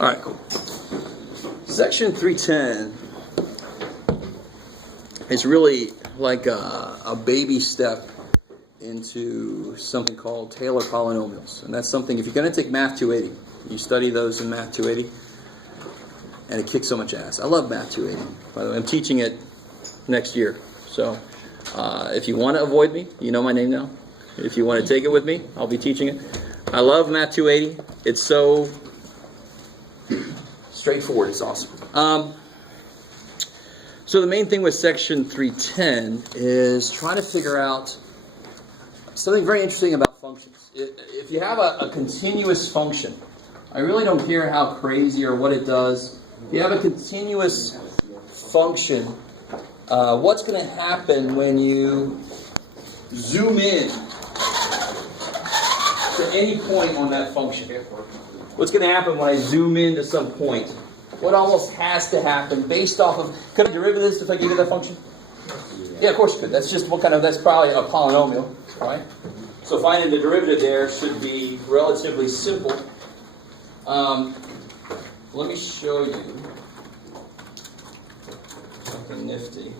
All right, cool. Section 310 is really like a baby step into something called Taylor polynomials. And that's something, if you're going to take Math 280, you study those in Math 280, and it kicks so much ass. I love Math 280, by the way. I'm teaching it next year. So if you want to avoid me, you know my name now. If you want to take it with me, I'll be teaching it. I love Math 280. It's so straightforward. It's awesome. So the main thing with section 310 is trying to figure out something very interesting about functions. If you have a continuous function, I really don't care how crazy or what it does. If you have a continuous function, what's going to happen when you zoom in to any point on that function? What's going to happen when I zoom in to some point? What almost has to happen based off of... Could I derive this if I give you that function? Yeah, of course you could. That's just that's probably a polynomial, right? So finding the derivative there should be relatively simple. Let me show you something nifty.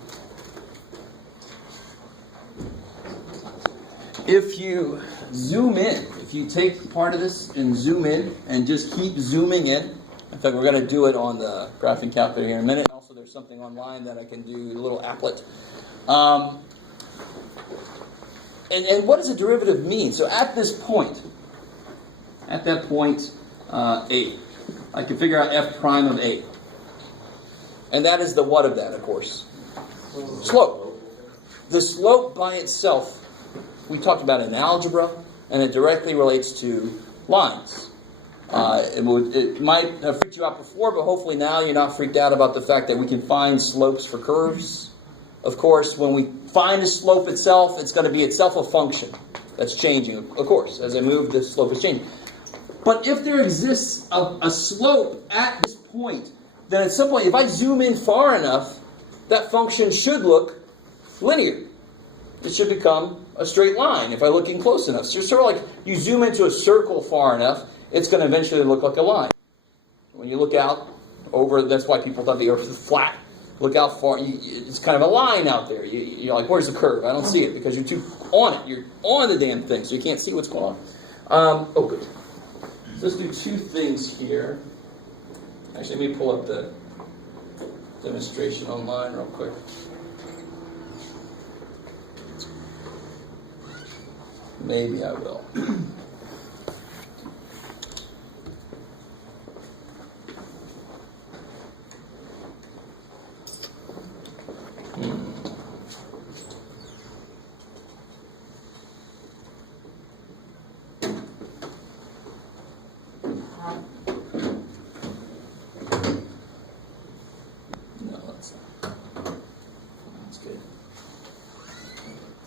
If you zoom in, if you take part of this and zoom in and just keep zooming in fact, we're going to do it on the graphing calculator here in a minute. Also, there's something online that I can do, a little applet. And what does a derivative mean? So at this point, A, I can figure out f prime of A. And that is the what of that, of course? Slope. The slope by itself, we talked about in algebra, and it directly relates to lines. It might have freaked you out before, but hopefully now you're not freaked out about the fact that we can find slopes for curves. Of course, when we find a slope itself, it's going to be itself a function that's changing. Of course, as I move, the slope is changing. But if there exists a slope at this point, then at some point, if I zoom in far enough, that function should look linear. It should become a straight line if I look in close enough. So it's sort of like you zoom into a circle far enough, it's going to eventually look like a line. When you look out over, that's why people thought the earth is flat. Look out far, it's kind of a line out there. You're like, where's the curve? I don't see it because you're too on it. You're on the damn thing, so you can't see what's going on. Good. So let's do two things here. Actually, let me pull up the demonstration online real quick. Maybe I will.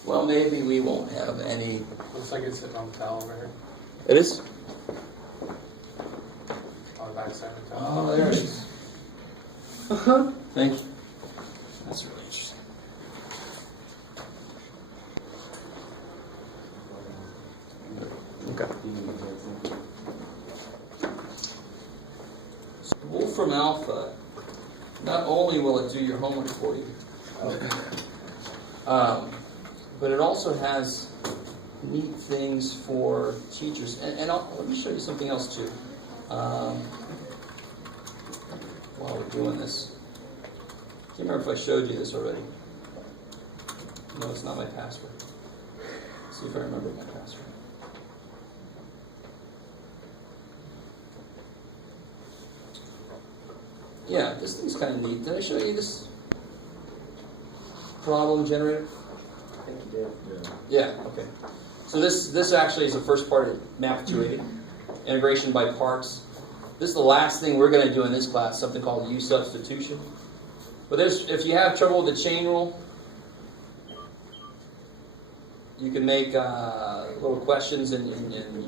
Well, maybe we won't have any. Looks like it's sitting on the towel over here. It is? On the back side of the towel. Oh, there it is. Thank you. That's really interesting. Okay. So Wolfram Alpha, not only will it do your homework for you, but it also has neat things for teachers. And let me show you something else too. While we're doing this. I can't remember if I showed you this already. No, it's not my password. Let's see if I remember my password. Yeah, this thing's kind of neat. Did I show you this problem generator? I think you did. Yeah, okay. So this actually is the first part of Math 280, integration by parts. This is the last thing we're going to do in this class, something called substitution. But if you have trouble with the chain rule, you can make little questions and you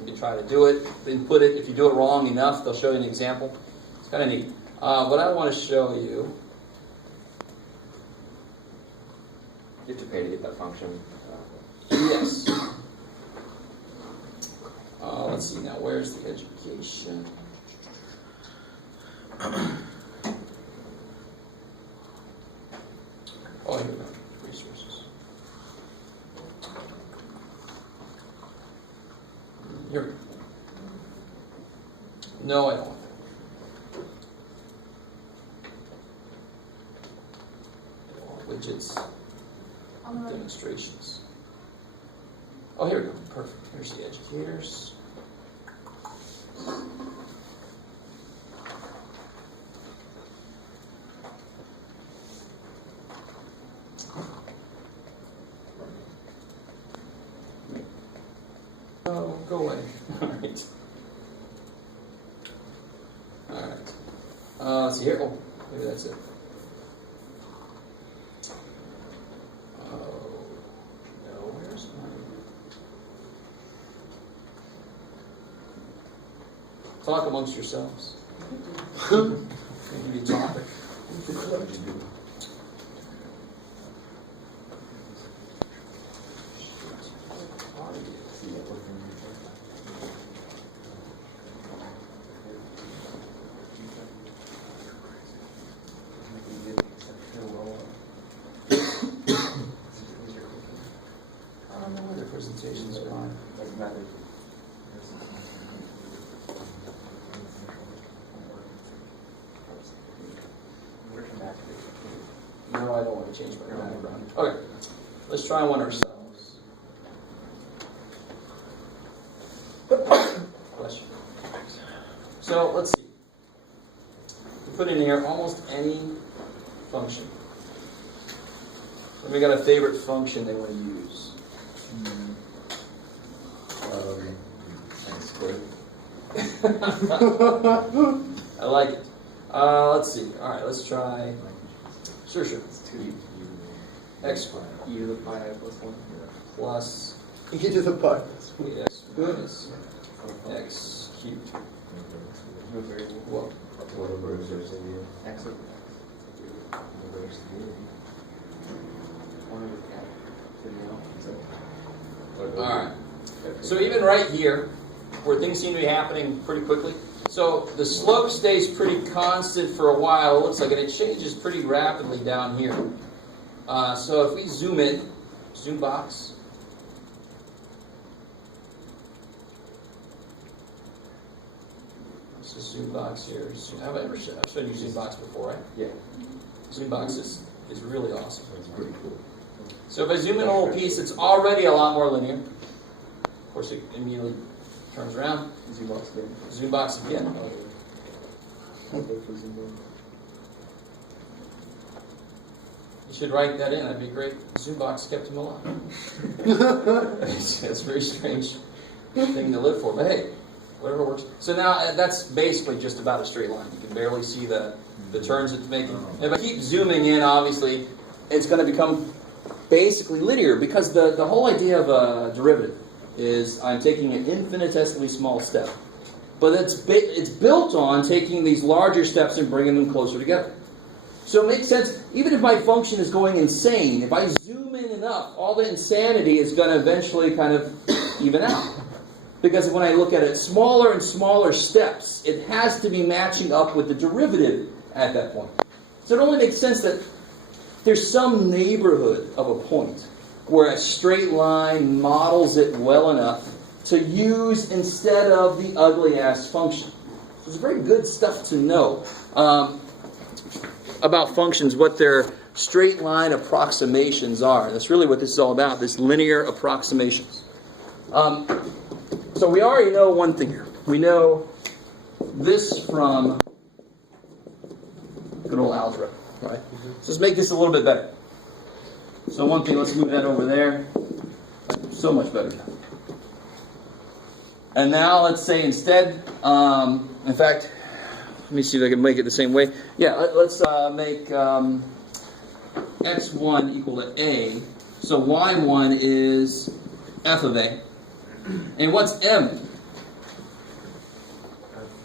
can try to do it, input it. If you do it wrong enough, they'll show you an example. It's kind of neat. What I want to show you... You have to pay to get that function. Yes. Let's see now. Where's the education? Oh, here we go. Resources. Here we go. No, I don't want that. I don't want widgets. Demonstrations. Oh, here we go. Perfect. Here's the educators. Oh, go away. All right. All right. Let's see here. Oh, maybe that's it. Oh, no, where's my... Talk amongst yourselves. Maybe a topic. I don't know where the presentations are on. No, I don't want to change my background. Okay, let's try one ourselves. Question. So let's see. We put in here almost any function. And we got a favorite function they want to use. I like it. Let's see. All right, let's try. Sure. X squared. E to the pi plus 1. Plus E to the pi. X minus X cubed. Well, X all right. So even right here, where things seem to be happening pretty quickly, so the slope stays pretty constant for a while, it looks like, and it changes pretty rapidly down here. So if we zoom in, zoom box, this is zoom box here. Have I ever shown you zoom box before, right? Yeah. Zoom box is really awesome. It's pretty cool. So if I zoom in a little piece, it's already a lot more linear. Of course, it immediately turns around. Zoom box again. Zoom box again. You should write that in. That'd be great. Zoom box kept him alive. It's a very strange thing to live for, but hey, whatever works. So now that's basically just about a straight line. You can barely see the turns it's making. And if I keep zooming in, obviously, it's going to become basically linear, because the whole idea of a derivative is I'm taking an infinitesimally small step. But it's built on taking these larger steps and bringing them closer together. So it makes sense, even if my function is going insane, if I zoom in enough, all the insanity is going to eventually kind of even out. Because when I look at it, smaller and smaller steps, it has to be matching up with the derivative at that point. So it only makes sense that there's some neighborhood of a point where a straight line models it well enough to use instead of the ugly-ass function. So it's very good stuff to know about functions, what their straight line approximations are. That's really what this is all about, this linear approximations. So we already know one thing here. We know this from good old algebra, right? So let's make this a little bit better. So one thing, let's move that over there. So much better now. And now let's say instead, in fact, let me see if I can make it the same way. Yeah, let's make x1 equal to a. So y1 is f of a. And what's m?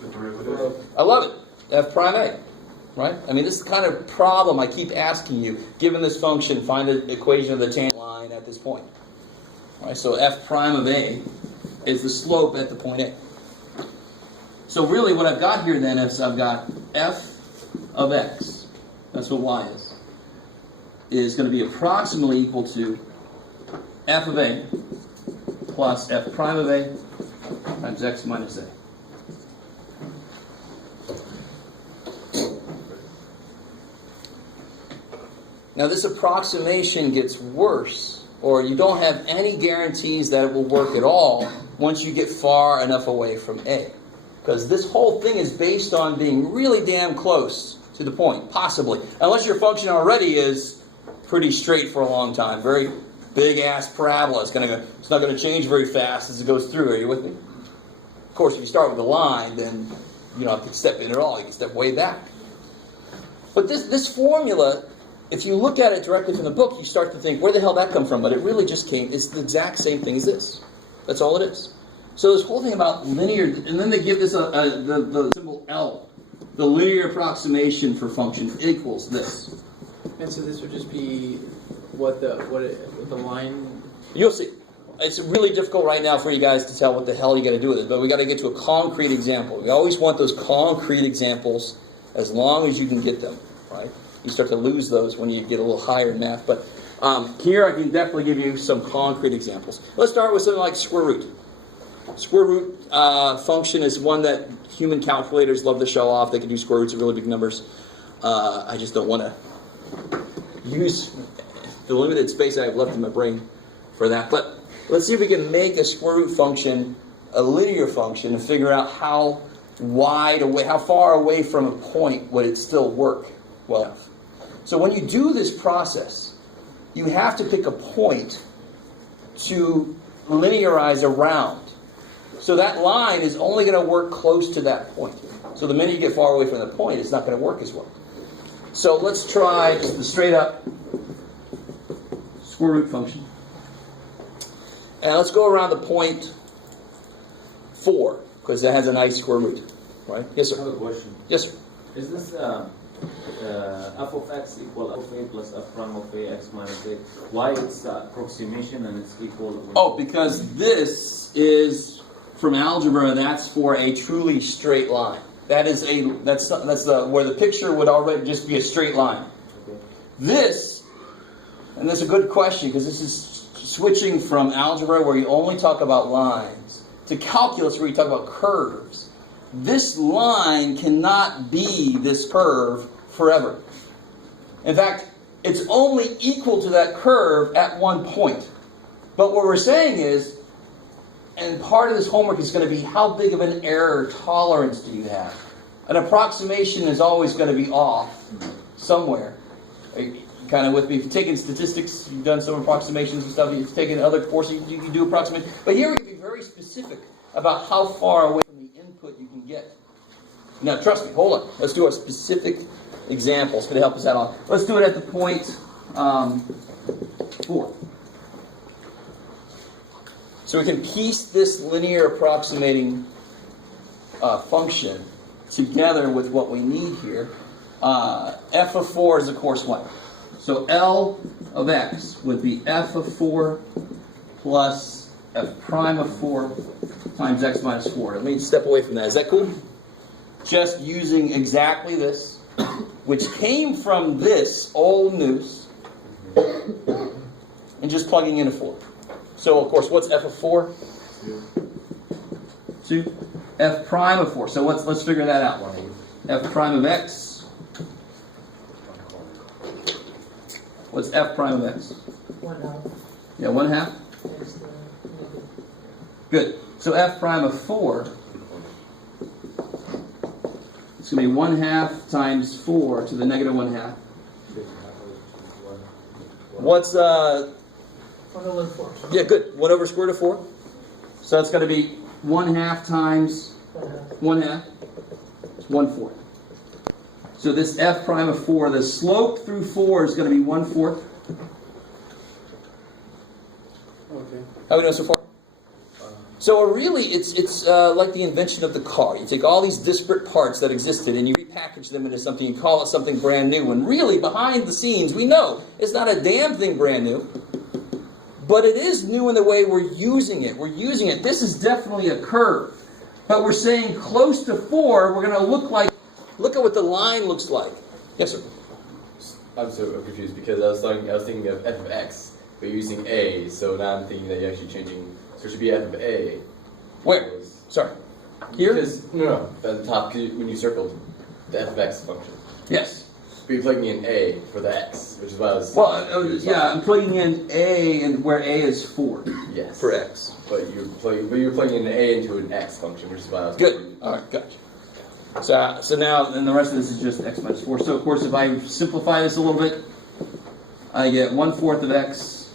The derivative. I love it. F prime a. Right? I mean, this is the kind of problem I keep asking you. Given this function, find the equation of the tangent line at this point. All right, so f prime of a is the slope at the point A. So really what I've got here then is I've got f of x, that's what y is going to be approximately equal to f of a plus f prime of a times x minus a. Now this approximation gets worse, or you don't have any guarantees that it will work at all once you get far enough away from A. Because this whole thing is based on being really damn close to the point, possibly. Unless your function already is pretty straight for a long time, very big-ass parabola. It's not going to change very fast as it goes through. Are you with me? Of course, if you start with a line, then you don't have to step in at all. You can step way back. But this formula, if you look at it directly from the book, you start to think, where the hell did that come from? But it really just came, it's the exact same thing as this. That's all it is. So this whole thing about linear, and then they give this the symbol L, the linear approximation for function equals this. And so this would just be what the line. You'll see. It's really difficult right now for you guys to tell what the hell you got to do with it, but we got to get to a concrete example. We always want those concrete examples as long as you can get them, right? You start to lose those when you get a little higher in math, but here I can definitely give you some concrete examples. Let's start with something like square root. Square root function is one that human calculators love to show off. They can do square roots of really big numbers. I just don't want to use the limited space I have left in my brain for that. But let's see if we can make a square root function a linear function and figure out how far away from a point would it still work well. So when you do this process, you have to pick a point to linearize around. So that line is only going to work close to that point. So the minute you get far away from the point, it's not going to work as well. So let's try just the straight up square root function. And let's go around the point 4, because it has a nice square root. Right? Yes, sir? I have a question. Yes, sir. Is this f of x equal f of a plus f prime of a x minus a? Why it's approximation and it's equal? Oh, because this is, from algebra, that's for a truly straight line. That's where the picture would already just be a straight line. Okay. This, and that's a good question, because this is switching from algebra where you only talk about lines to calculus where you talk about curves. This line cannot be this curve forever. In fact, it's only equal to that curve at one point. But what we're saying is, and part of this homework is going to be how big of an error tolerance do you have? An approximation is always going to be off somewhere. Are you kind of with me? If you've taken statistics, you've done some approximations and stuff, you've taken other courses, you can do approximations. But here we're going to be very specific about how far away from the input you can get. Now, trust me, hold on. Let's do a specific example. It's going to help us out on. Let's do it at the point 4. So we can piece this linear approximating function together with what we need here. F of 4 is, of course, what? So L of x would be f of 4 plus f prime of 4 times x minus 4. Let me step away from that. Is that cool? Just using exactly this, which came from this old news, and just plugging in a 4. So, of course, what's f of 4? 2. F prime of 4. So let's figure that out. F prime of x. What's f prime of x? 1/2. Yeah, 1/2. Good. So f prime of 4, it's going to be 1/2 times 4 to the negative 1/2. What's 1/4. Yeah, good. 1 over square root of 4. So that's going to be 1/2 times 1/2. It's 1/4. So this f prime of 4, the slope through 4 is going to be 1/4. Okay. How are we doing so far? So really, it's like the invention of the car. You take all these disparate parts that existed and you repackage them into something, you call it something brand new. And really, behind the scenes, we know it's not a damn thing brand new. But it is new in the way we're using it. We're using it. This is definitely a curve. But we're saying close to 4, we're going to look like look at what the line looks like. Yes, sir. I'm so confused because I was thinking of f of x, but you're using a, so now I'm thinking that you're actually changing. So it should be f of a. Where? Sorry. Here? Because, no, at the top, when you circled the f of x function. Yes. But you're plugging in a for the x, which is why I was. Well, yeah, I'm plugging in a, and where a is 4 Yes. for x. But you're plugging in an a into an x function, which is why I was. Good. All right, gotcha. So now, and the rest of this is just x minus 4. So, of course, if I simplify this a little bit, I get 1/4 of x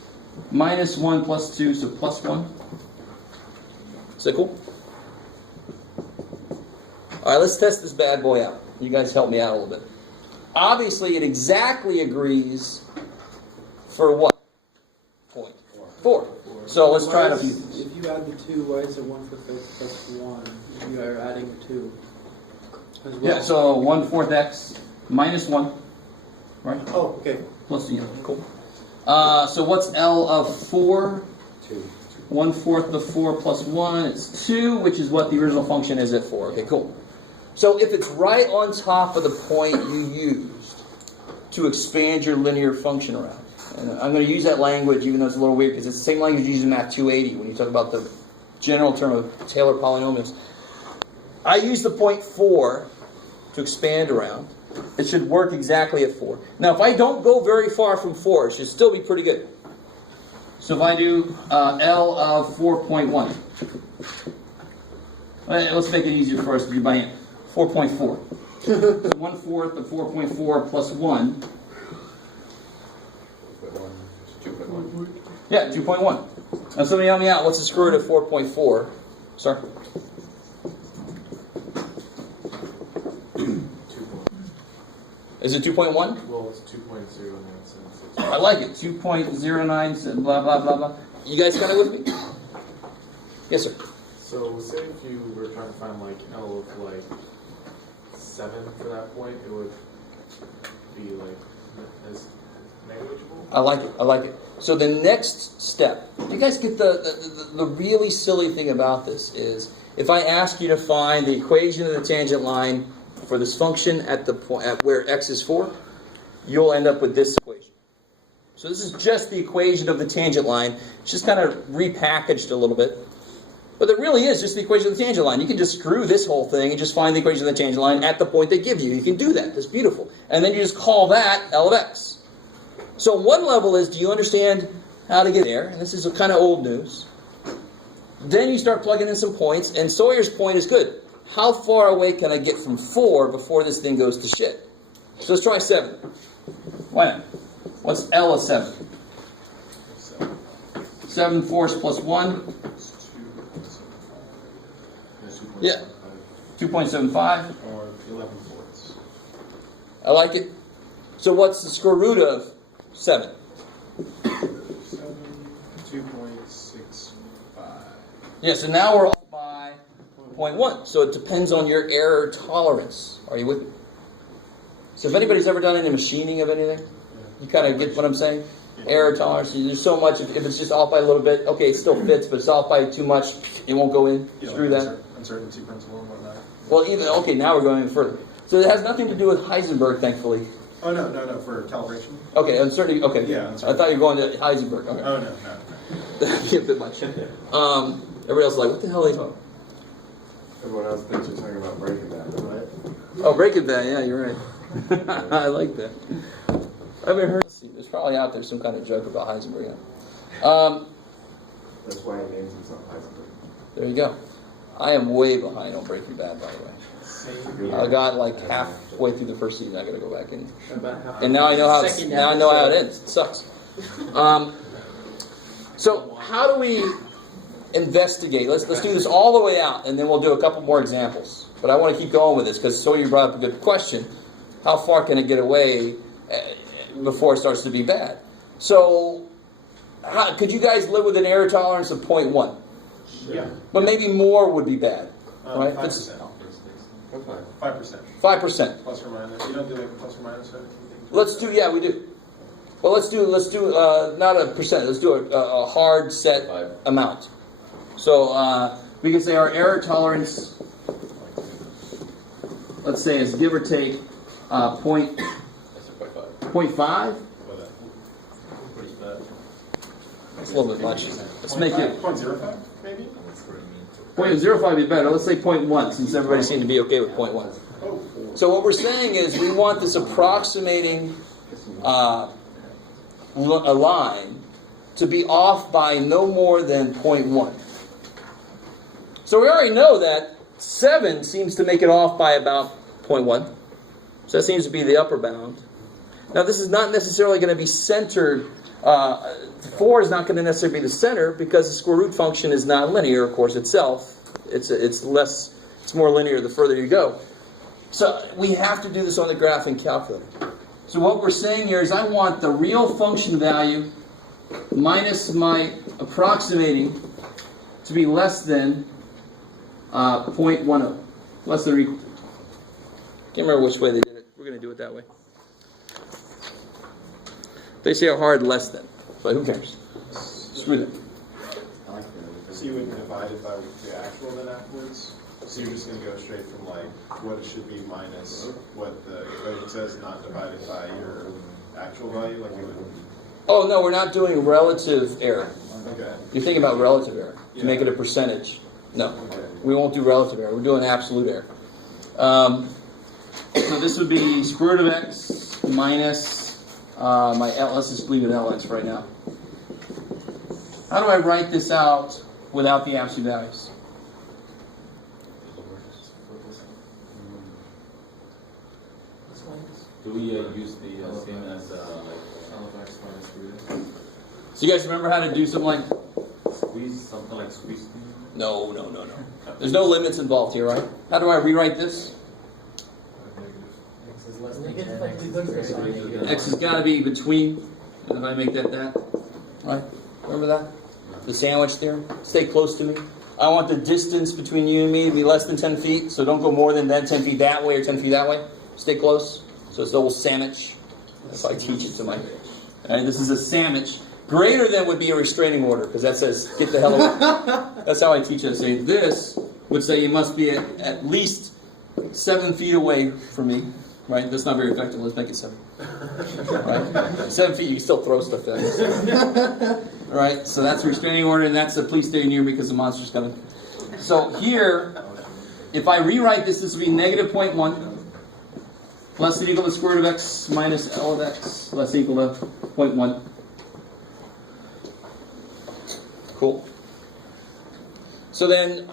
minus 1 plus 2, so plus 1. Is that cool? All right, let's test this bad boy out. You guys help me out a little bit. Obviously, it exactly agrees for what? Point. 4. So let's try it a few. If you add the 2, why is it 1/5 plus 1? You are adding the 2 as well. Yeah, so 1/4 x minus 1, right? Oh, okay. Plus, yeah, cool. So what's L of 4? 2. 1/4 of 4 plus 1, it's 2, which is what the original function is at 4. Okay, cool. So if it's right on top of the point you used to expand your linear function around, and I'm going to use that language even though it's a little weird because it's the same language you use in Math 280 when you talk about the general term of Taylor polynomials. I use the point 4 to expand around. It should work exactly at 4. Now if I don't go very far from 4, it should still be pretty good. So if I do L of 4.1, let's make it easier for us to do by hand. 4.4. So 1/4 of 4.4 plus 1. 2.1. Yeah, 2.1. Now somebody help me out. What's the square root of 4.4? Sorry. 2. Is it 2.1? Well, it's 2.096. I like it. 2.09, blah, blah, blah, blah. You guys kind of with me? Yes, sir. So, say if you were trying to find like L of like 7 for that point, it would be like as negligible. I like it. I like it. So the next step, you guys get the really silly thing about this is if I ask you to find the equation of the tangent line for this function at the point at where x is 4, you'll end up with this equation. So this is just the equation of the tangent line. It's just kind of repackaged a little bit. But it really is just the equation of the tangent line. You can just screw this whole thing and just find the equation of the tangent line at the point they give you. You can do that. That's beautiful. And then you just call that L of x. So one level is, do you understand how to get there? And this is kind of old news. Then you start plugging in some points, and Sawyer's point is good. How far away can I get from 4 before this thing goes to shit? So let's try 7. Why not? What's L of 7? 7 fourths plus 1. Yeah. 2.75. Or 11/4. I like it. So what's the square root of 7? 2.65. Yeah, so now we're off by 0.1. So it depends on your error tolerance. Are you with me? So if anybody's ever done any machining of anything, you kind of get what I'm saying? Error tolerance. There's so much. If it's just off by a little bit, okay, it still fits, but it's off by too much, it won't go in. Screw that. Uncertainty principle and whatnot. Well, even, okay, now we're going even further. So it has nothing to do with Heisenberg, thankfully. Oh, no, for calibration. Okay, uncertainty, okay. Yeah, I uncertainty. thought you were going to Heisenberg. Okay. Oh, no. That'd be a bit much. Everybody else is like, what the hell are they talking? Everyone else thinks you're talking about breaking that, right? Oh, Breaking Bad, yeah, you're right. I like that. I haven't heard, there's probably out there some kind of joke about Heisenberg. That's why he names himself Heisenberg. There you go. I am way behind on Breaking Bad, by the way. I got like halfway through the first season. I got to go back in, and now I know how. Now I know how it ends. It sucks. So how do we investigate? Let's do this all the way out, and then we'll do a couple more examples. But I want to keep going with this because Sawyer brought up a good question. How far can it get away before it starts to be bad? So could you guys live with an error tolerance of 0.1? Yeah. But maybe more would be bad, right? 5%. 5%. 5%. Plus or minus. You don't do like a plus or minus or anything? Let's do, yeah, we do. Well, let's do not a percent. Let's do a hard set amount. So we can say our error tolerance let's say, is give or take point, That's a 0.5. 0.5. That's a little bit much. Let's make it 0.05, maybe? 0.05 would be better. Let's say 0.1, since everybody seemed to be okay with 0.1. Oh, So what we're saying is we want this approximating a line to be off by no more than 0.1. So we already know that 7 seems to make it off by about 0.1. So that seems to be the upper bound. Now this is not necessarily going to be centered. 4 is not going to necessarily be the center because the square root function is not linear, of course, itself. It's more linear the further you go. So we have to do this on the graphing calculator. So what we're saying here is I want the real function value minus my approximating to be less than 0.10. Less than or equal to. Can't remember which way they did it. We're going to do it that way. They say a hard less than, but who cares? Screw them. so you wouldn't divide it by the actual then afterwards? So you're just going to go straight from like what it should be minus what the equation says, not divided by your actual value, like you would. Oh no, we're not doing relative error. Okay. You're thinking about relative error to make it a percentage. No, we won't do relative error. We're doing absolute error. So this would be square root of x minus my L. Let's just leave it Lx right now. How do I write this out without the absolute values? Do we use the same as LFX minus 3. So you guys remember how to do something like? squeeze, something like squeeze? No. There's no limits involved here, right? How do I rewrite this? X has got to be between, and if I make that, right? Remember that? The sandwich theorem? Stay close to me. I want the distance between you and me to be less than 10 feet, so don't go more than that 10 feet that way or 10 feet that way. Stay close. So it's the old sandwich. That's how I teach it to my... Right, this is a sandwich. Greater than would be a restraining order, because that says, get the hell away. That's how I teach it. I say, this would say you must be at least 7 feet away from me. Right? That's not very effective. Let's make it 7. Right? 7 feet, you can still throw stuff at us. Right? So that's a restraining order, and that's a please stay near me because the monster's coming. So here, if I rewrite this, this would be negative 0.1 less than equal to the square root of x minus L of x less than equal to 0.1. Cool. So then,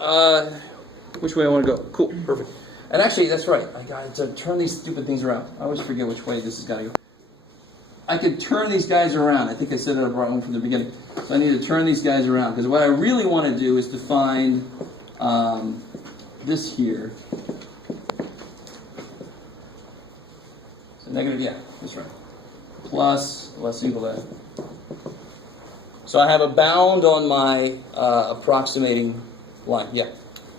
which way I want to go? Cool, perfect. And actually, that's right. I got to turn these stupid things around. I always forget which way this has got to go. I could turn these guys around. I think I said it wrong from the beginning. So I need to turn these guys around. Because what I really want to do is to find this here. So negative, yeah, that's right. Plus, less than equal to that. So I have a bound on my approximating line. Yeah.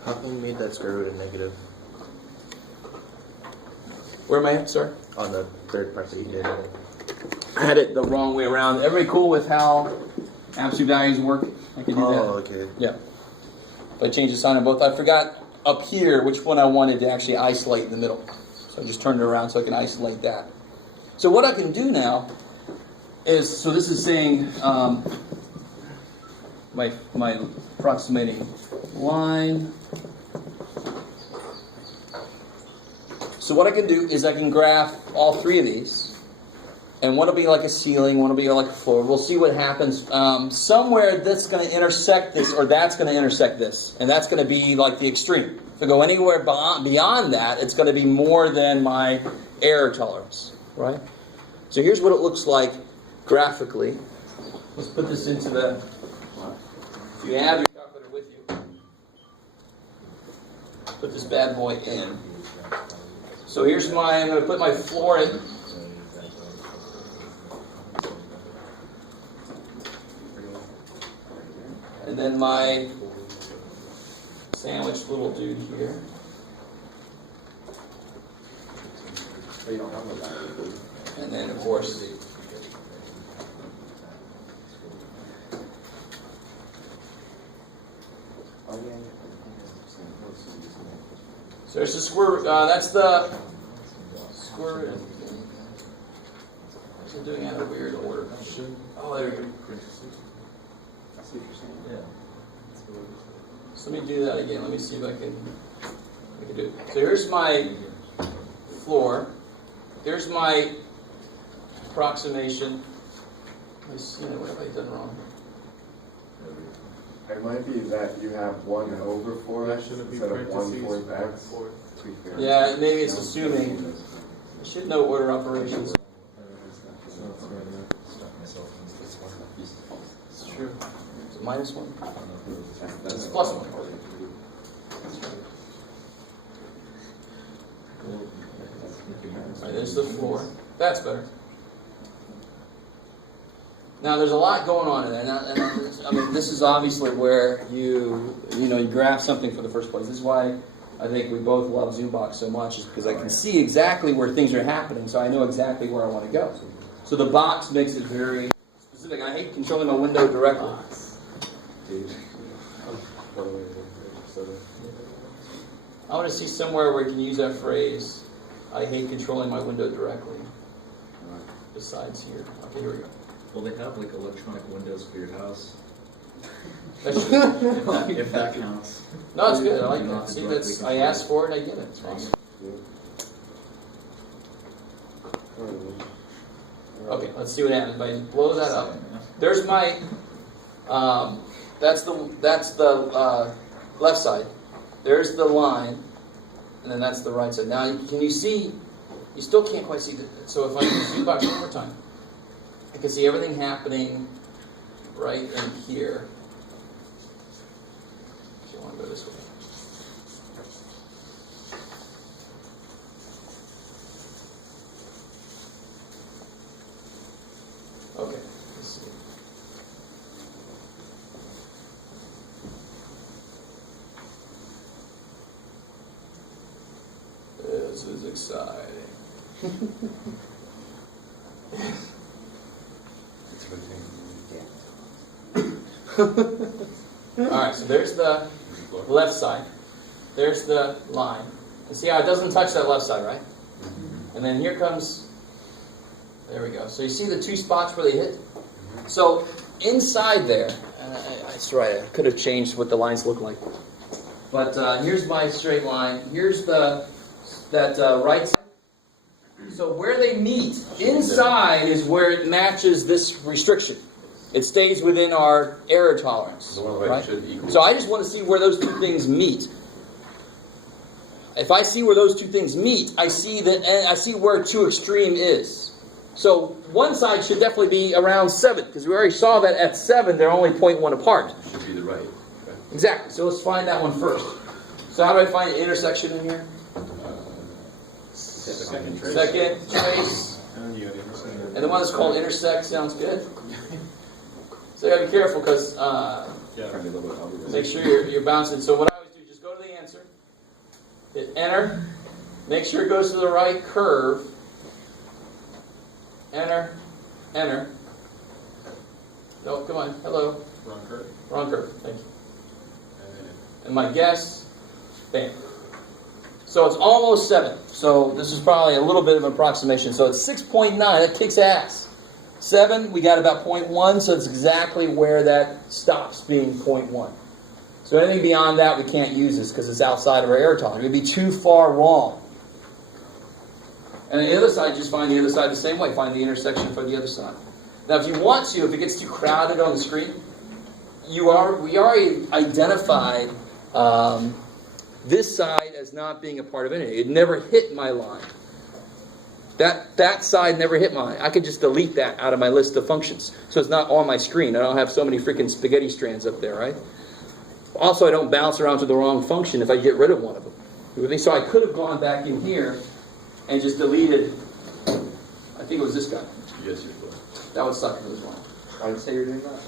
How come you made that square root a negative Where am I at, sir? on the third part that you did? I had it the wrong way around. Everybody cool with how absolute values work? I can do that. Oh, okay. Yeah. If I change the sign on both, I forgot up here which one I wanted to actually isolate in the middle. So I just turned it around so I can isolate that. So what I can do now is, so this is saying my approximating line. So what I can do is I can graph all 3 of these. And one will be like a ceiling, one will be like a floor. We'll see what happens. Somewhere that's going to intersect this, or that's going to intersect this. And that's going to be like the extreme. If I go anywhere beyond that, it's going to be more than my error tolerance. Right? So here's what it looks like graphically. Let's put this into the... If you have your calculator with you, put this bad boy in. So here's I'm going to put my floor in. And then my sandwich little dude here. And then, of course, so There's the square root. That's the square root. I'm doing it in a weird order. Oh, there we go. I see what you're saying. Yeah. So let me do that again. Let me see if I can do it. So here's my floor. Here's my approximation. Let's see, what have I done wrong? It might be that you have 1 over 4 That shouldn't be instead of 1 parentheses, fourth x. 1/4. Yeah, maybe it's assuming. I should know order operations. It's true. It's a minus 1. It's plus 1. Alright, there's the floor. That's better. Now, there's a lot going on in there. I mean, this is obviously where you graph something for the first place. This is why I think we both love Zoombox so much, is because I can see exactly where things are happening, so I know exactly where I want to go. So the box makes it very specific. I hate controlling my window directly. I want to see somewhere where you can use that phrase, I hate controlling my window directly. Besides here. Okay, here we go. Well, they have like electronic windows for your house. That's If that counts. No, it's good. I like that. See, that's, I asked for it, I get it. It's awesome. Okay, let's see what happens. If I blow that up, there's my. That's the left side. There's the line, and then that's the right side. Now, can you see? You still can't quite see. So if I zoom back one more time, I can see everything happening right in here. If you want to go this way. Okay, let's see. This is exciting. Alright, so there's the left side. There's the line. And see how it doesn't touch that left side, right? And then here comes, there we go. So you see the two spots where they hit? So inside there, that's right, I could have changed what the lines look like. But here's my straight line. Here's that right side. So where they meet, inside is where it matches this restriction. It stays within our error tolerance. Right? So I just want to see where those two things meet. If I see where those two things meet, I see where 2 extreme is. So one side should definitely be around 7, because we already saw that at 7 they're only 0.1 apart. Should be the right. Exactly. So let's find that one first. So how do I find the intersection in here? Second trace. Second trace. And then you intersect. And the one that's called intersect sounds good. So you gotta be careful, because make sure you're bouncing. So what I always do, just go to the answer, hit enter, make sure it goes to the right curve, enter, enter. No, come on, hello. Wrong curve. Wrong curve, thank you. And then And my guess, bam. So it's almost 7. So this is probably a little bit of an approximation. So it's 6.9, that kicks ass. 7, we got about 0.1, so it's exactly where that stops being 0.1. So anything beyond that, we can't use this because it's outside of our error tolerance. It would be too far wrong. And on the other side, just find the other side the same way. Find the intersection for the other side. Now, if you want to, if it gets too crowded on the screen, we already identified this side as not being a part of anything. It never hit my line. That side never hit mine. I could just delete that out of my list of functions. So it's not on my screen. I don't have so many freaking spaghetti strands up there, right? Also, I don't bounce around to the wrong function if I get rid of one of them. You with me? So I could have gone back in here and just deleted, I think it was this guy. Yes, you're correct. That would suck if it was wrong. I'd say you're doing that.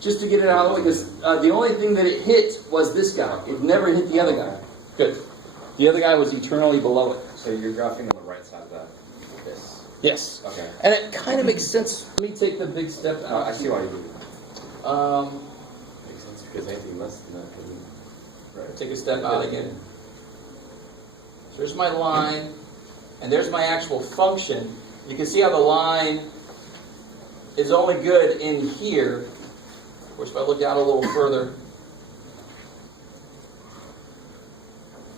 Just to get it out of the way, because the only thing that it hit was this guy. It never hit the other guy. Good. The other guy was eternally below it. So you're graphing on the right side of that. This. Yes. Okay. And it kind of makes sense. Let me take the big step out. I see why you do it. Makes sense because anything less than that doesn't. Take a step out again. So there's my line, and there's my actual function. You can see how the line is only good in here. Of course, if I look out a little further,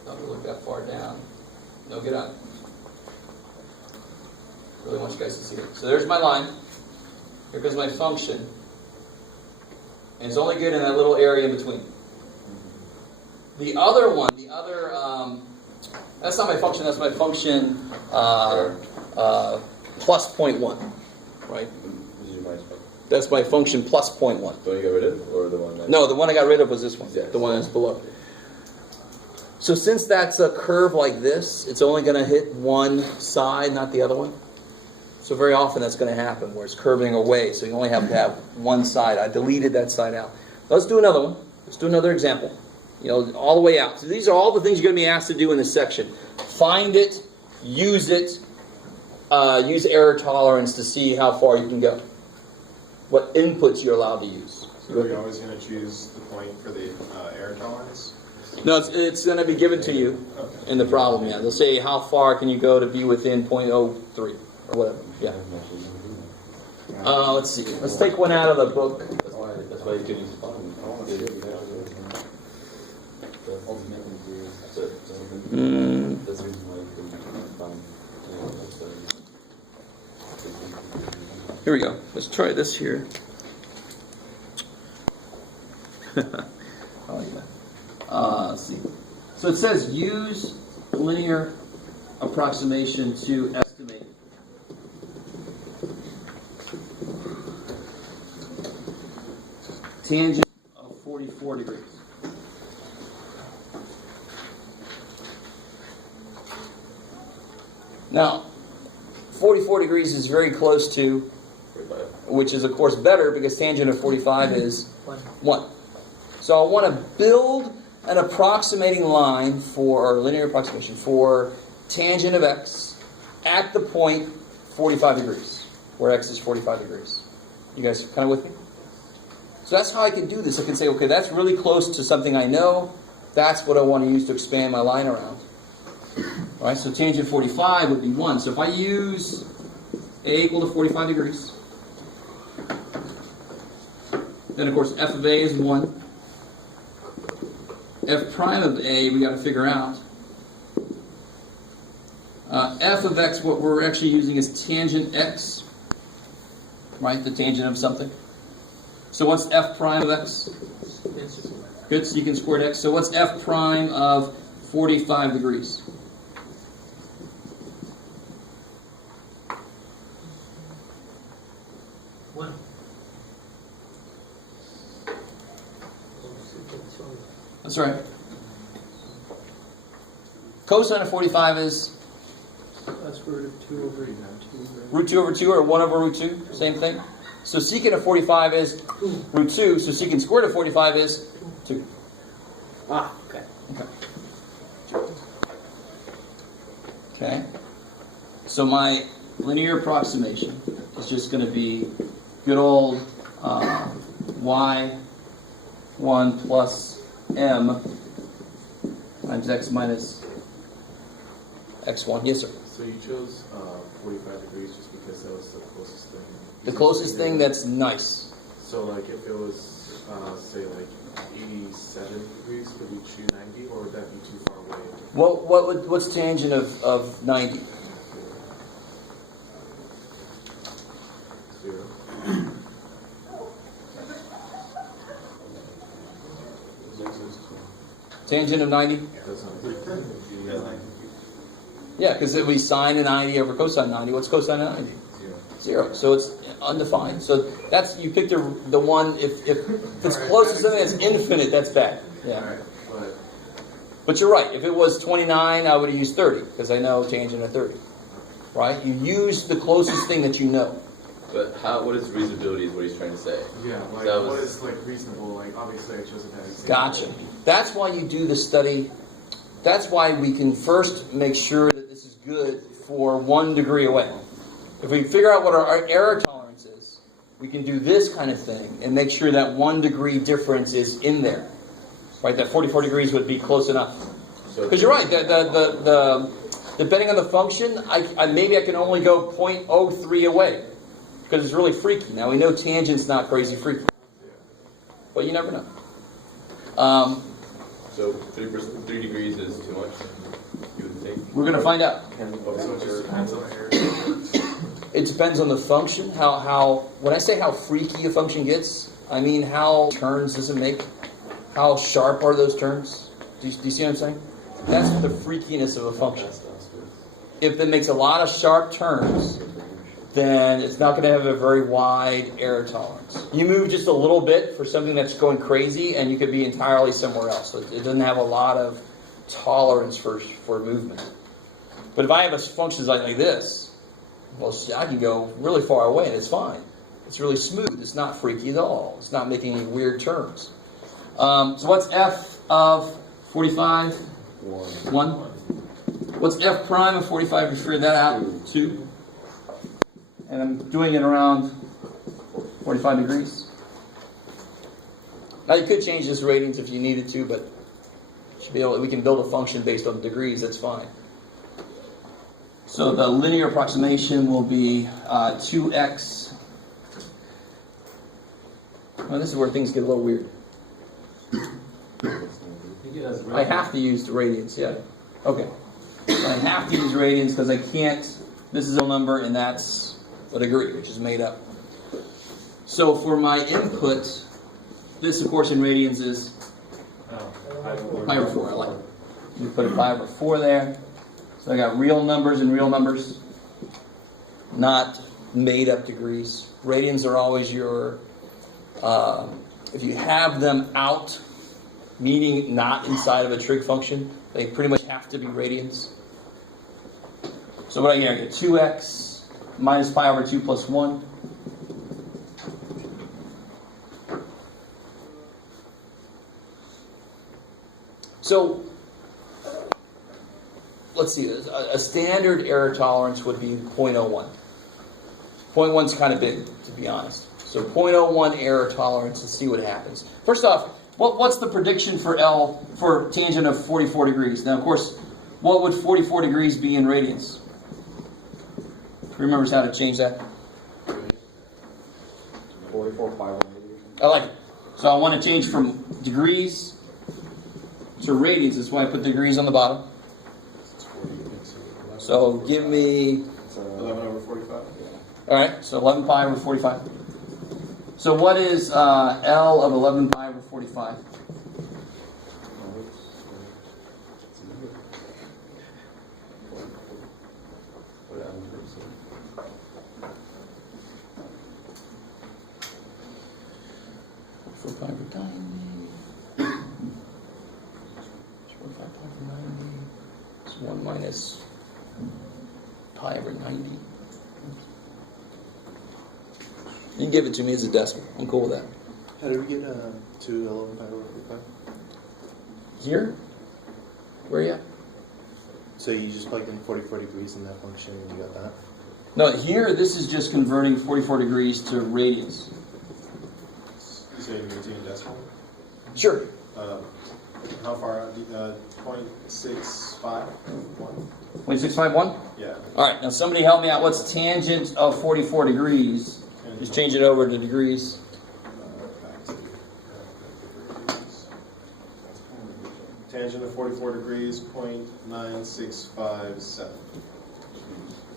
don't look that far down. No, get out. Really want you guys to see it. So there's my line. Here goes my function. And it's only good in that little area in between. The other one, that's not my function, that's my function plus 0.1. Right? That's my function plus 0.1. The one you got rid of, or the one that... No, the one I got rid of was this one. Yes. The one that's below. So since that's a curve like this, it's only going to hit one side, not the other one. So very often that's going to happen where it's curving away. So you only have to have one side. I deleted that side out. Let's do another one. Let's do another example. All the way out. So these are all the things you're going to be asked to do in this section. Find it, use error tolerance to see how far you can go. What inputs you're allowed to use. So are you always going to choose the point for the error tolerance? No, it's going to be given to you in the problem. Yeah, they'll say how far can you go to be within 0.03 or whatever. Yeah. Let's see. Let's take one out of the book. That's why you can use fun. That's the reason why you can fun. Here we go. Let's try this here. I like that. Let's see. So it says use linear approximation to estimate. Tangent of 44 degrees. Now, 44 degrees is very close to, which is of course better because tangent of 45 is 1. So I want to build an approximating line or linear approximation for tangent of x at the point 45 degrees, where x is 45 degrees. You guys kind of with me? So that's how I can do this. I can say, okay, that's really close to something I know. That's what I want to use to expand my line around. All right, so tangent 45 would be 1. So if I use a equal to 45 degrees, then of course f of a is 1. F prime of a, we got to figure out. F of x, what we're actually using is tangent x, right? The tangent of something. So what's f prime of x? Good, so you can square x. So what's f prime of 45 degrees? That's right. Cosine of 45 is? That's root of 2 over 2. Root 2 over 2 or 1 over root 2? Same thing. So secant of 45 is root 2. So secant squared of 45 is 2. Ah, okay. Okay. So my linear approximation is just going to be good old y1 plus m times x minus x1. Yes, sir. So you chose 45 degrees just because that was the closest thing. The closest thing that's nice. So like if it was say like 87 degrees, would you choose 90, or would that be too far away? What's tangent of 90? 0. Tangent of 90? Yeah, because if we sine of 90 over cosine 90, what's cosine of 90? 0. So it's undefined. So that's, you picked the one, if it's close to something that's infinite, that's bad. Yeah. But you're right. If it was 29, I would have used 30, because I know tangent of 30. Right? You use the closest thing that you know. But what is reasonability is what he's trying to say. Yeah, like what is like reasonable? Like obviously I chose a bad example. Gotcha. That's why you do the study. That's why we can first make sure that this is good for 1 degree away. If we figure out what our error tolerance is, we can do this kind of thing and make sure that 1 degree difference is in there. Right? That 44 degrees would be close enough. Because you're right. The depending on the function, maybe I can only go 0.03 away because it's really freaky. Now we know tangent's not crazy freaky, but you never know. So 3 degrees is too much. You would think. We're going to find out. So it just depends on the error. It depends on the function. How when I say how freaky a function gets, I mean how turns does it make? How sharp are those turns? Do you see what I'm saying? That's the freakiness of a function. If it makes a lot of sharp turns, then it's not going to have a very wide error tolerance. You move just a little bit for something that's going crazy, and you could be entirely somewhere else. So it doesn't have a lot of tolerance for movement. But if I have a function like this, well, I can go really far away, and it's fine. It's really smooth. It's not freaky at all. It's not making any weird turns. So what's f of 45? 1. What's f prime of 45? You figured that out? 2. And I'm doing it around 45 degrees. Now you could change this ratings if you needed to, but we can build a function based on degrees. That's fine. So the linear approximation will be 2x. Well, this is where things get a little weird. I have to use the radians, yeah. Okay. I have to use radians because I can't. This is a number, and that's a degree, which is made up. So for my input, this, of course, in radians is pi over 4. I like it. You put a pi over 4 there. So I got real numbers and real numbers, not made up degrees. Radians are always your, if you have them out, meaning not inside of a trig function, they pretty much have to be radians. So what I get 2x minus pi over 2 plus 1. So let's see, a standard error tolerance would be 0.01. 0.1 is kind of big, to be honest. So 0.01 error tolerance, let's see what happens. First off, what's the prediction for L for tangent of 44 degrees? Now, of course, what would 44 degrees be in radians? Who remembers how to change that? 44 pi 180. I like it. So I want to change from degrees to radians. That's why I put degrees on the bottom. So give me 11 over 45? All right, so 11 pi over 45. So what is L of 11 pi over 45? Pi over 90. 45 pi over 90. It's 1 minus pi over 90. You can give it to me as a decimal. I'm cool with that. How did we get to 11 pi over 45? Here? Where are you at? So you just plugged in 44 degrees in that function and you got that? No, here, this is just converting 44 degrees to radians. You say you're using a decimal? Sure. How far out? 0.651? 0.651? Yeah. All right, now somebody help me out. What's tangent of 44 degrees? Just change it over to degrees. Back to degrees. Tangent of 44 degrees, 0.9657.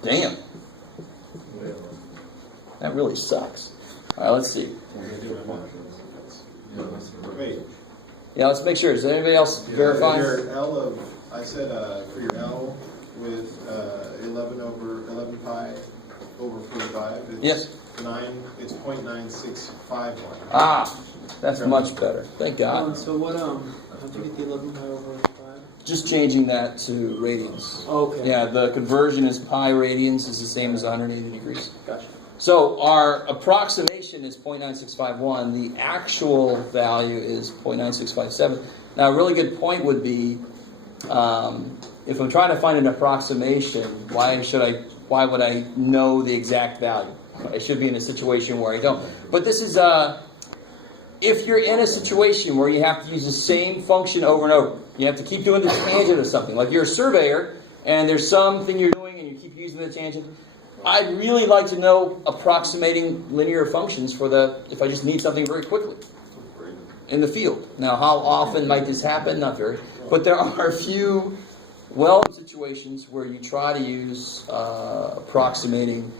Damn. That really sucks. All right, let's see. Wait. Yeah, let's make sure. Is there anybody else verify? Your L of, I said for your L with 11 pi over 45. It's Yes. It's 0.9651. Ah, that's much better. Thank God. So what, how'd you get the 11 pi over 5? Just changing that to radians. Okay. Yeah, the conversion is pi radians is the same as 180 degrees. Gotcha. So our approximation is 0.9651. The actual value is 0.9657. Now, a really good point would be, if I'm trying to find an approximation, why would I know the exact value? I should be in a situation where I don't. But this is, if you're in a situation where you have to use the same function over and over, You have to keep doing the tangent of something. Like you're a surveyor, and there's something you're doing, and you keep using the tangent. I'd really like to know approximating linear functions for if I just need something very quickly in the field. Now, how often might this happen? Not very. But there are a few situations where you try to use approximating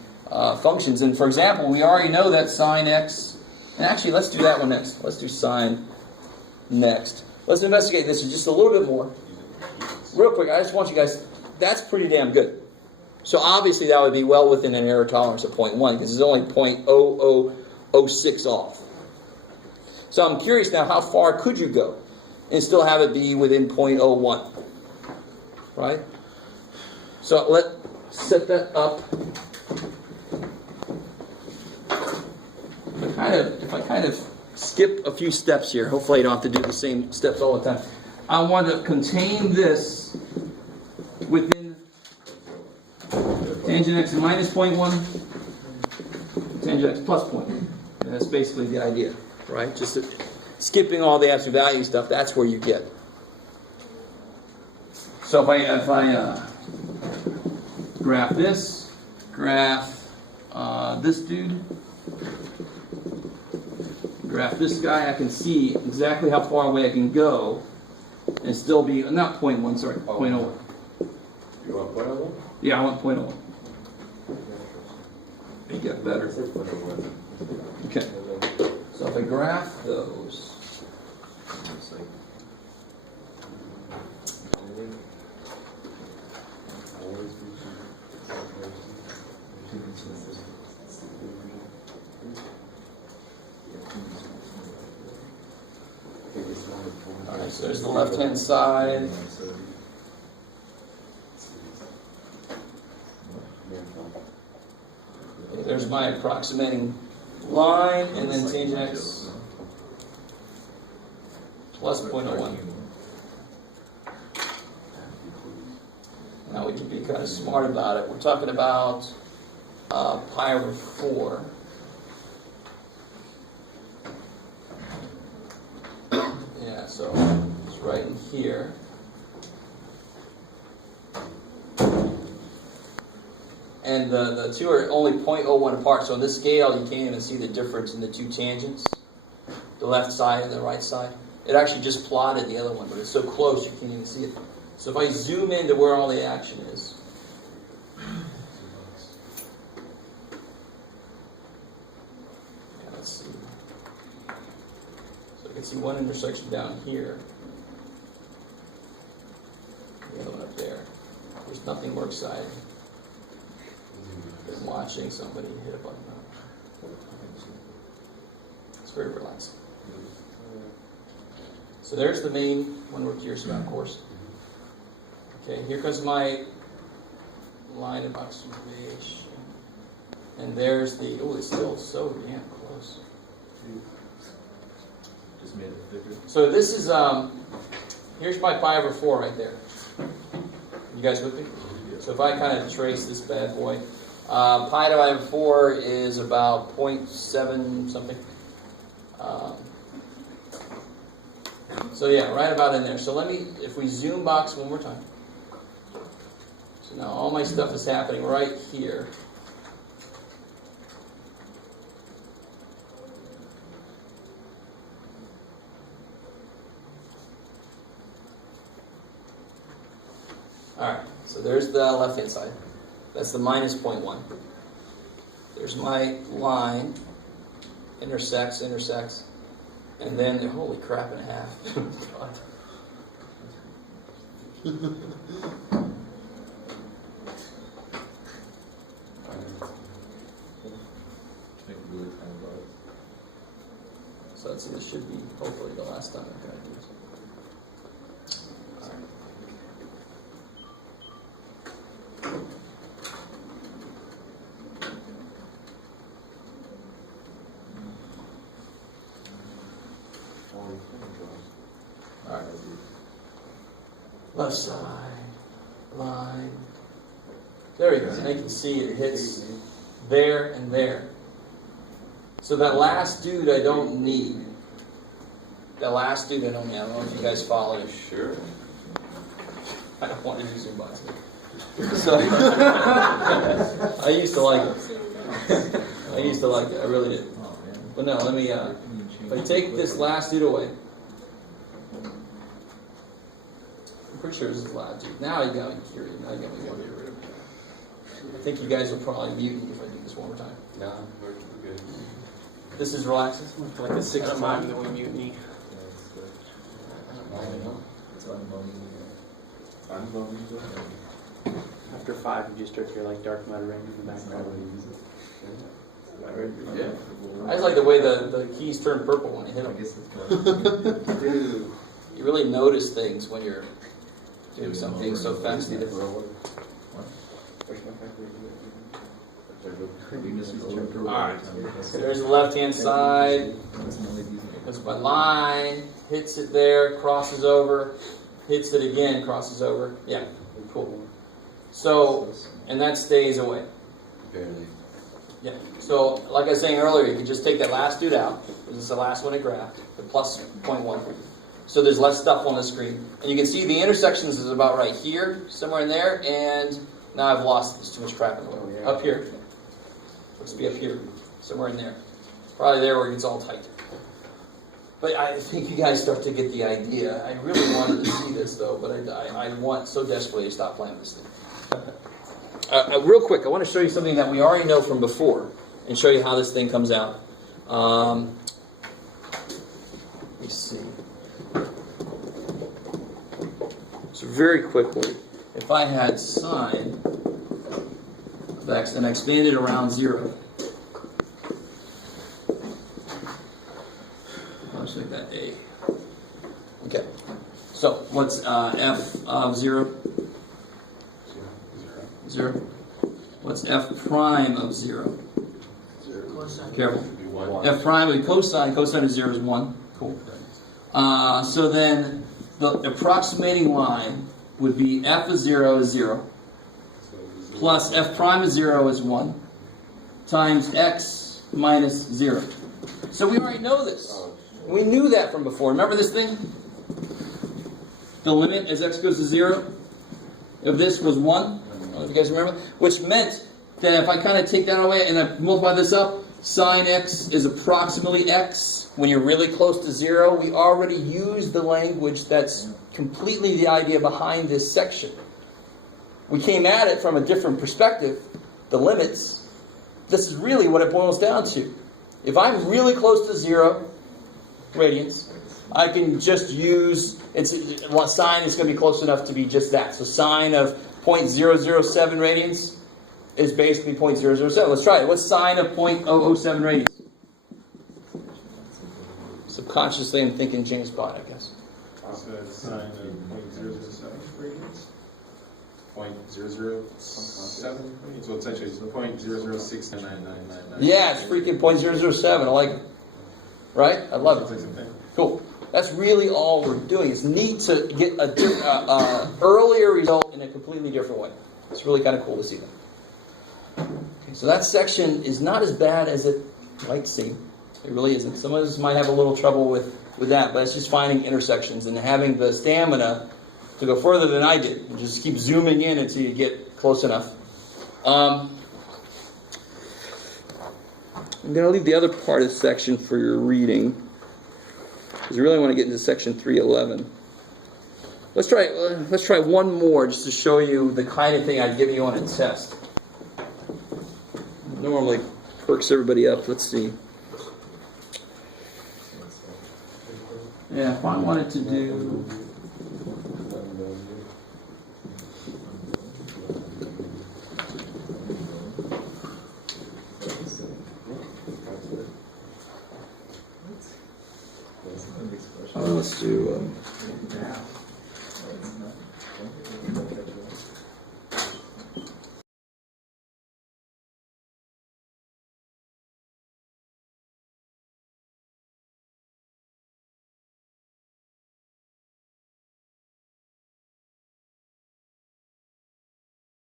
functions. And for example, we already know that sine x, and actually let's do that one next. Let's do sine next. Let's investigate this just a little bit more. Real quick, I just want you guys, that's pretty damn good. So obviously that would be well within an error tolerance of 0.1 because it's only 0.0006 off. So I'm curious now, how far could you go and still have it be within 0.01? Right? So let's set that up. If I kind of skip a few steps here, hopefully I don't have to do the same steps all the time. I want to contain this within tangent x minus 0.1, tangent x plus 0.1. And that's basically the idea, right? Just skipping all the absolute value stuff, that's where you get. So if I graph this, this dude, graph this guy, I can see exactly how far away I can go and still be, not 0.1, sorry, 0.01. You want 0.01? Yeah, I want 0.01. Make it better. Okay. So if I graph those, alright, so there's the left-hand side. There's my approximating line, and then tangent x plus 0.01. Now we can be kind of smart about it. We're talking about pi over 4. Yeah, so it's right in here. And the two are only 0.01 apart, so in this scale you can't even see the difference in the two tangents, the left side and the right side. It actually just plotted the other one, but it's so close you can't even see it. So if I zoom into where all the action is, let's see. So I can see one intersection down here, the other one up there. There's nothing more exciting than watching somebody hit a button. It's very relaxing. So there's the main one we're curious about, of course. Okay, here comes my line of observation. And there's the, oh, it's still so damn close. Just made it thicker. So this is, here's my pi over 4 right there. You guys with me? So if I kind of trace this bad boy, pi divided by 4 is about 0.7 something. So yeah, right about in there. So if we zoom box one more time. So now all my stuff is happening right here. Alright, so there's the left-hand side. That's the minus 0.1. There's my line, intersects, and then, holy crap and a half. God. So let's see, this should be hopefully the last time I've got to do this. Alright. Alright. Left side, line. There we go. Now you can see it hits there and there. So that last dude I don't need. I don't know if you guys follow it. Sure. I don't want to use your box. So I used to like it. I really did. But no, let me. If I take this last dude away, I'm pretty sure this is the last dude. Now you got me curious. Now you got me wondering. I think you guys will probably mute me if I do this one more time. No, we're good. This is relaxing. Like the sixth time that we mutiny. After 5, you just start to hear like dark muttering in the background. Yeah. I just like the way the keys turn purple when you hit them. Dude. You really notice things when you're doing something so fancy. Alright, so there's the left-hand side. Goes by line, hits it there, crosses over, hits it again, crosses over. Yeah, cool. So, and that stays away. Barely. Yeah. So, like I was saying earlier, you can just take that last dude out. This is the last one it graphed, the plus 0.1. So there's less stuff on the screen. And you can see the intersections is about right here, somewhere in there, and now I've lost, there's too much crap in the way. Oh, yeah. Up here. Looks to be up here, somewhere in there. Probably there where it gets all tight. But I think you guys start to get the idea. I really wanted to see this, though, but I want so desperately to stop playing this thing. Real quick, I want to show you something that we already know from before and show you how this thing comes out. Let me see. So very quickly, if I had sine of x and I expanded around 0, I'll just make that a. Okay. So what's f of 0? 0. What's f prime of 0? 0. Careful. F prime of the cosine. Cosine of 0 is 1. Cool. So then the approximating line would be f of 0 is 0. Plus f prime of 0 is 1. Times x minus 0. So we already know this. We knew that from before. Remember this thing? The limit as x goes to 0 of this was 1. I don't know if you guys remember. Which meant that if I kind of take that away and I multiply this up, sine x is approximately x. When you're really close to 0, we already used the language that's completely the idea behind this section. We came at it from a different perspective, the limits. This is really what it boils down to. If I'm really close to 0 radians, I can just use, sine is going to be close enough to be just that. So sine of 0.007 radians is basically 0.007. Let's try it. What's sine of 0.007 radians? Subconsciously, I'm thinking James Bond, I guess. So that's sine of 0.007 radians? 0.007 radians? Well, essentially it's 0.0069999. Yeah, it's freaking 0.007. I like it. Right? I love it. Cool. That's really all we're doing. It's neat to get a earlier result in a completely different way. It's really kind of cool to see that. Okay, so that section is not as bad as it might seem. It really isn't. Some of us might have a little trouble with that, but it's just finding intersections and having the stamina to go further than I did. And just keep zooming in until you get close enough. I'm going to leave the other part of the section for your reading, because you really want to get into section 311. Let's try one more just to show you the kind of thing I'd give you on a test. Normally perks everybody up. Let's see. Yeah, if I wanted to do... let's do...